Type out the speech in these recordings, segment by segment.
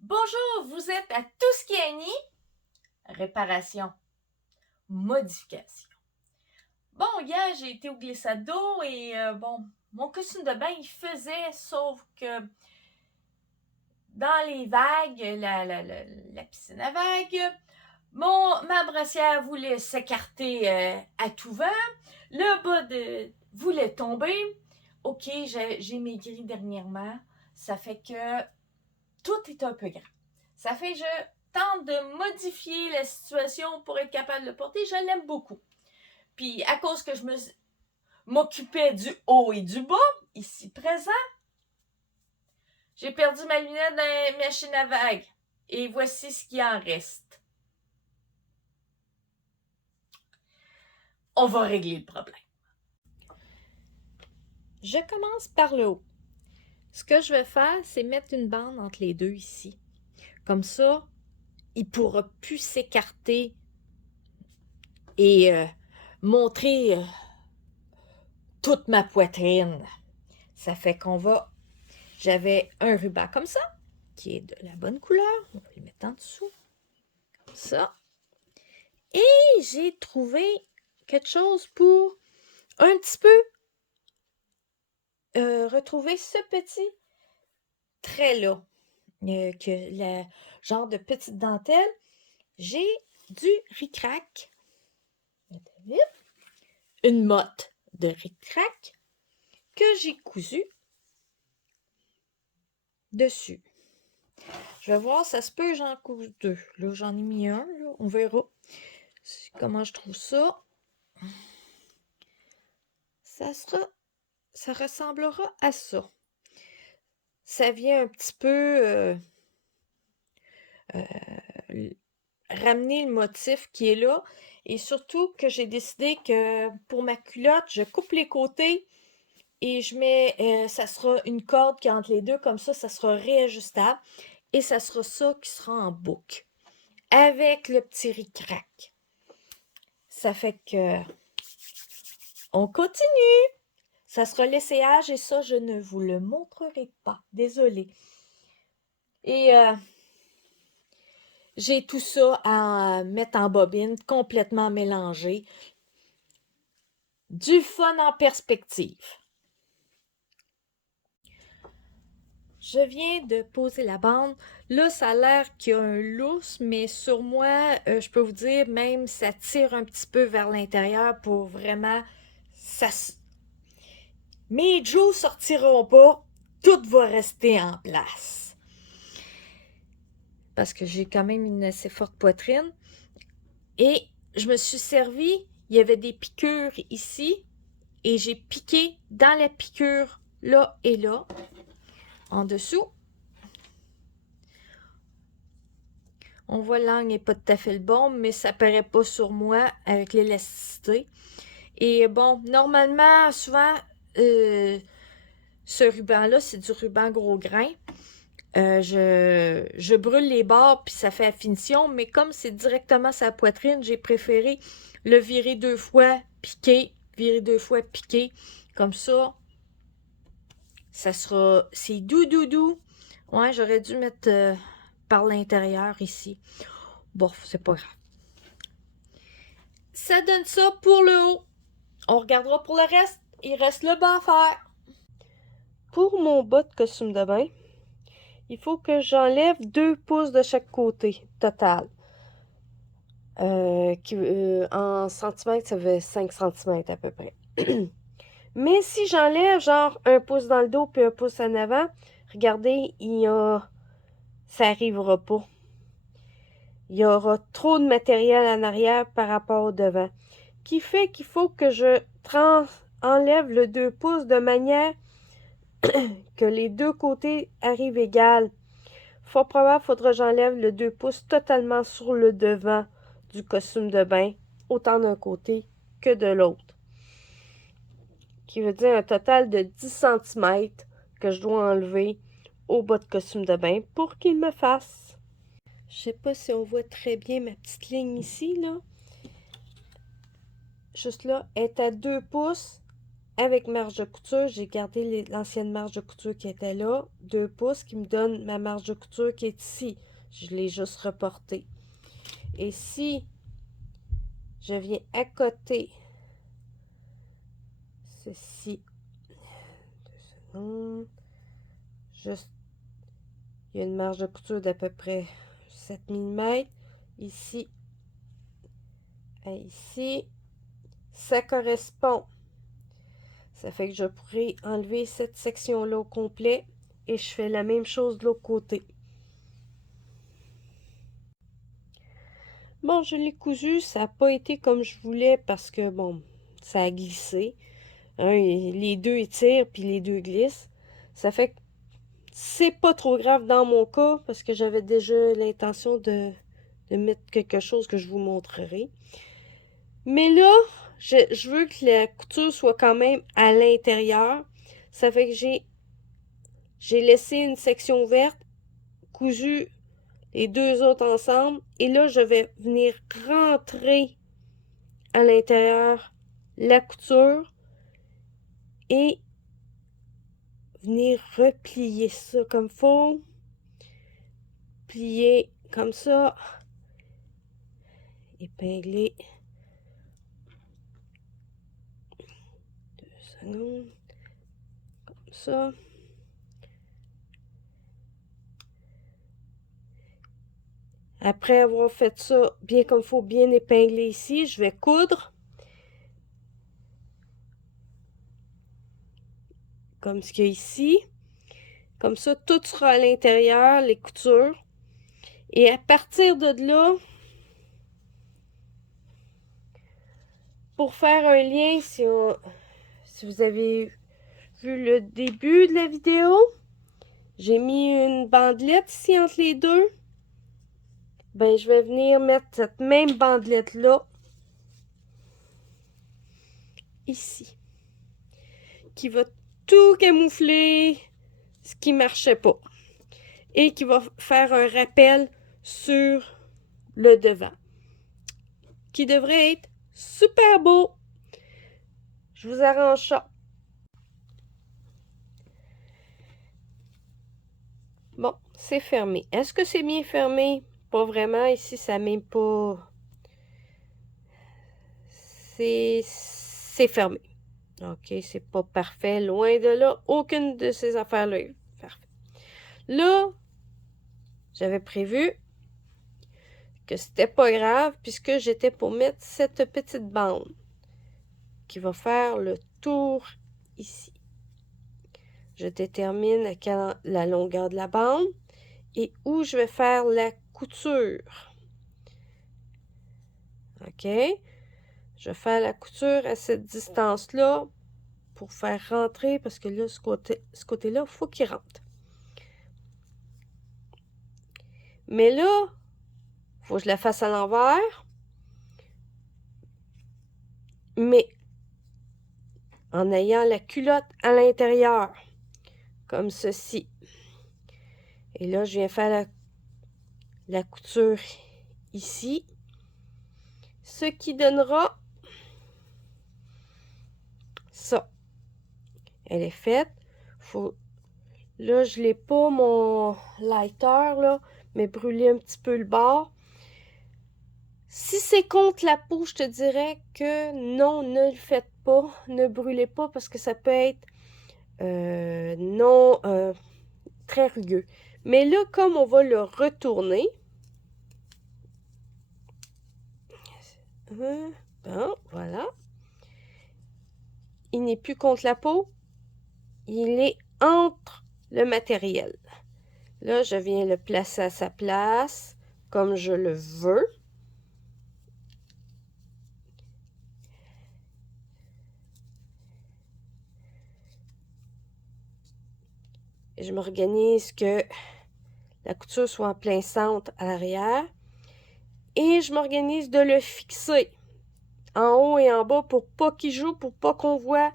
Bonjour, vous êtes à Tuscany. Réparation, modification. Bon, hier, j'ai été au glissade d'eau et mon costume de bain, il faisait, sauf que dans les vagues, la piscine à vagues, ma brassière voulait s'écarter à tout vent. Le bas voulait tomber. OK, j'ai maigri dernièrement. Ça fait que tout est un peu grand. Ça fait que je tente de modifier la situation pour être capable de le porter. Je l'aime beaucoup. Puis à cause que je m'occupais du haut et du bas, ici présent, j'ai perdu ma lunette dans la machine à vagues. Et voici ce qui en reste. On va régler le problème. Je commence par le haut. Ce que je vais faire, c'est mettre une bande entre les deux ici. Comme ça, il ne pourra plus s'écarter et montrer toute ma poitrine. Ça fait qu'on va... J'avais un ruban comme ça, qui est de la bonne couleur. On va le mettre en dessous. Comme ça. Et j'ai trouvé quelque chose pour un petit peu retrouver ce petit trait-là. Le genre de petite dentelle. J'ai du ric-rac. Une motte de ric-rac que j'ai cousu dessus. Je vais voir, ça se peut, j'en couse deux. Là, j'en ai mis un, là. On verra comment je trouve ça. Ça ressemblera à ça. Ça vient un petit peu ramener le motif qui est là. Et surtout que j'ai décidé que pour ma culotte, je coupe les côtés et je mets, ça sera une corde qui est entre les deux, comme ça sera réajustable. Et ça sera ça qui sera en boucle. Avec le petit ric-rac. Ça fait que on continue. Ça sera l'essayage et ça, je ne vous le montrerai pas. Désolée. Et j'ai tout ça à mettre en bobine, complètement mélangé. Du fun en perspective. Je viens de poser la bande. Là, ça a l'air qu'il y a un lousse, mais sur moi, je peux vous dire, même ça tire un petit peu vers l'intérieur pour vraiment... Mes joues sortiront pas. Tout va rester en place. Parce que j'ai quand même une assez forte poitrine. Et je me suis servi, il y avait des piqûres ici, et j'ai piqué dans la piqûre là et là, en dessous. On voit l'angle n'est pas tout à fait le bon, mais ça paraît pas sur moi avec l'élasticité. Et bon, normalement, souvent, ce ruban-là, c'est du ruban gros grain. Je brûle les bords puis ça fait la finition, mais comme c'est directement sa poitrine, j'ai préféré le virer deux fois, piquer, virer deux fois, piquer. Comme ça, c'est doux, doux, doux. Ouais, j'aurais dû mettre par l'intérieur ici. Bon, c'est pas grave. Ça donne ça pour le haut. On regardera pour le reste. Il reste le bas à faire. Pour mon bas de costume de bain, il faut que j'enlève 2 pouces de chaque côté, total. En centimètres, ça fait 5 centimètres à peu près. Mais si j'enlève genre 1 pouce dans le dos puis 1 pouce en avant, regardez, ça n'arrivera pas. Il y aura trop de matériel en arrière par rapport au devant. Qui fait qu'il faut que je enlève le 2 pouces de manière que les deux côtés arrivent égales. Fort probable, faudra que j'enlève le 2 pouces totalement sur le devant du costume de bain, autant d'un côté que de l'autre. Qui veut dire un total de 10 cm que je dois enlever au bas de costume de bain pour qu'il me fasse. Je sais pas si on voit très bien ma petite ligne ici, là. Juste là, elle est à 2 pouces avec marge de couture, j'ai gardé l'ancienne marge de couture qui était là, 2 pouces, qui me donne ma marge de couture qui est ici. Je l'ai juste reportée. Et si je viens à côté ceci, 2 secondes, juste, il y a une marge de couture d'à peu près 7 mm, ici à ici, ça correspond. Ça fait que je pourrais enlever cette section-là au complet et je fais la même chose de l'autre côté. Bon, je l'ai cousu, ça n'a pas été comme je voulais parce que, bon, ça a glissé. Hein, les deux étirent puis les deux glissent. Ça fait que c'est pas trop grave dans mon cas parce que j'avais déjà l'intention de mettre quelque chose que je vous montrerai. Mais là, je veux que la couture soit quand même à l'intérieur. Ça fait que j'ai laissé une section ouverte, cousu les deux autres ensemble. Et là, je vais venir rentrer à l'intérieur la couture et venir replier ça comme faut. Plier comme ça. Épingler. 2 secondes. Comme ça. Après avoir fait ça bien comme il faut, bien épingler ici, je vais coudre. Comme ce qu'il y a ici. Comme ça, tout sera à l'intérieur, les coutures. Et à partir de là, pour faire un lien, si vous avez vu le début de la vidéo, j'ai mis une bandelette ici entre les deux. Ben, je vais venir mettre cette même bandelette-là ici, qui va tout camoufler ce qui marchait pas et qui va faire un rappel sur le devant qui devrait être super beau. Je vous arrange ça. Bon, c'est fermé. Est-ce que c'est bien fermé? Pas vraiment. Ici, ça même pas... C'est fermé. OK, c'est pas parfait. Loin de là. Aucune de ces affaires-là est parfaite. Là, j'avais prévu que c'était pas grave puisque j'étais pour mettre cette petite bande qui va faire le tour ici. Je détermine la longueur de la bande et où je vais faire la couture. OK? Je fais la couture à cette distance-là pour faire rentrer parce que là, ce côté-là, il faut qu'il rentre. Mais là, il faut que je la fasse à l'envers. Mais en ayant la culotte à l'intérieur, comme ceci. Et là, je viens faire la couture ici, ce qui donnera ça. Elle est faite. Là, je n'ai pas mon lighter, là, mais brûler un petit peu le bord. Si c'est contre la peau, je te dirais que non, ne le faites pas. Ne brûlez pas parce que ça peut être très rugueux. Mais là, comme on va le retourner, bon, voilà. Il n'est plus contre la peau. Il est entre le matériel. Là, je viens le placer à sa place, comme je le veux. Et je m'organise que la couture soit en plein centre à l'arrière. Et je m'organise de le fixer en haut et en bas pour pas qu'il joue, pour pas qu'on voit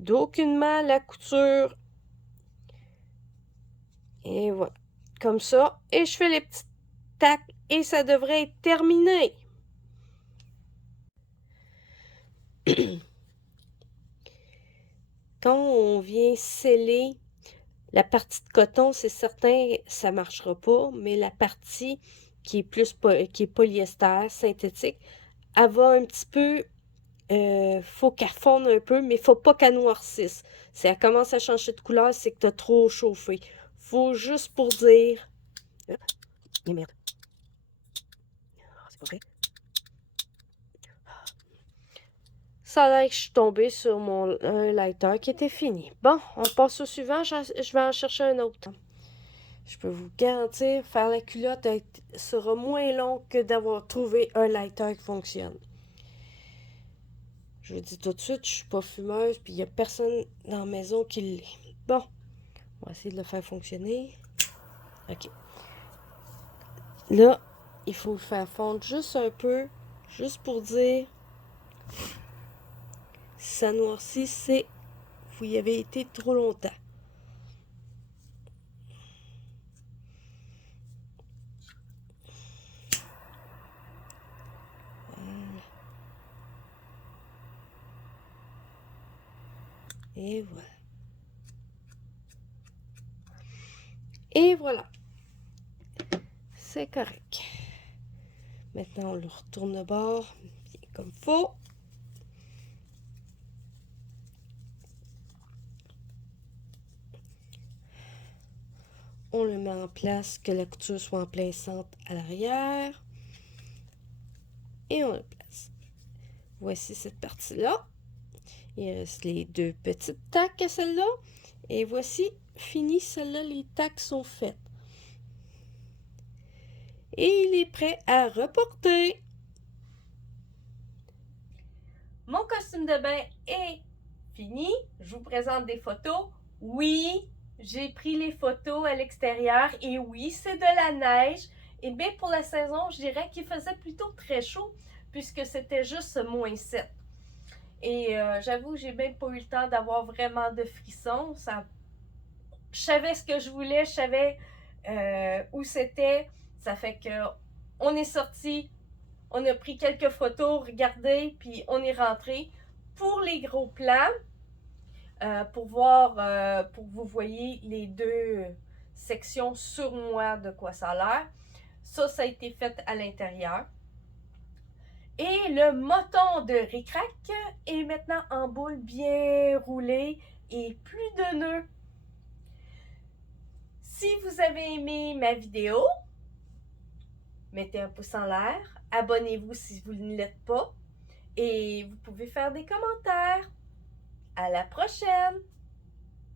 d'aucunement la couture. Et voilà, comme ça. Et je fais les petites tacs et ça devrait être terminé. quand on vient sceller la partie de coton, c'est certain, ça ne marchera pas, mais la partie qui est qui est polyester, synthétique, elle va un petit peu, faut qu'elle fonde un peu, mais faut pas qu'elle noircisse. Si elle commence à changer de couleur, c'est que tu as trop chauffé. Faut juste pour dire... Hop. Mais merde. C'est pas vrai. Ça a l'air que je suis tombée sur mon lighter qui était fini. Bon, on passe au suivant. Je vais en chercher un autre. Je peux vous garantir, faire la culotte sera moins long que d'avoir trouvé un lighter qui fonctionne. Je vous dis tout de suite, je suis pas fumeuse, puis il n'y a personne dans la maison qui l'est. Bon, on va essayer de le faire fonctionner. OK. Là, il faut le faire fondre juste un peu, juste pour dire si ça noircit, c'est vous y avez été trop longtemps. Et voilà. Et voilà. C'est correct. Maintenant, on le retourne de bord, bien comme faut. On le met en place, que la couture soit en plein centre à l'arrière. Et on le place. Voici cette partie-là. Il reste les deux petites tacs à celle-là. Et voici, fini, celle-là, les tacs sont faites. Et il est prêt à reporter. Mon costume de bain est fini. Je vous présente des photos. Oui, j'ai pris les photos à l'extérieur et oui, c'est de la neige. Et bien pour la saison, je dirais qu'il faisait plutôt très chaud puisque c'était juste -7. Et j'avoue que j'ai même pas eu le temps d'avoir vraiment de frissons. Je savais ce que je voulais, je savais où c'était. Ça fait que on est sorti, on a pris quelques photos, regardé, puis on est rentré. Pour les gros plans, pour voir, pour que vous voyez les deux sections sur moi de quoi ça a l'air. Ça a été fait à l'intérieur. Et le moton de Ricrac est maintenant en boule bien roulée et plus de nœuds. Si vous avez aimé ma vidéo, mettez un pouce en l'air, abonnez-vous si vous ne l'êtes pas et vous pouvez faire des commentaires. À la prochaine!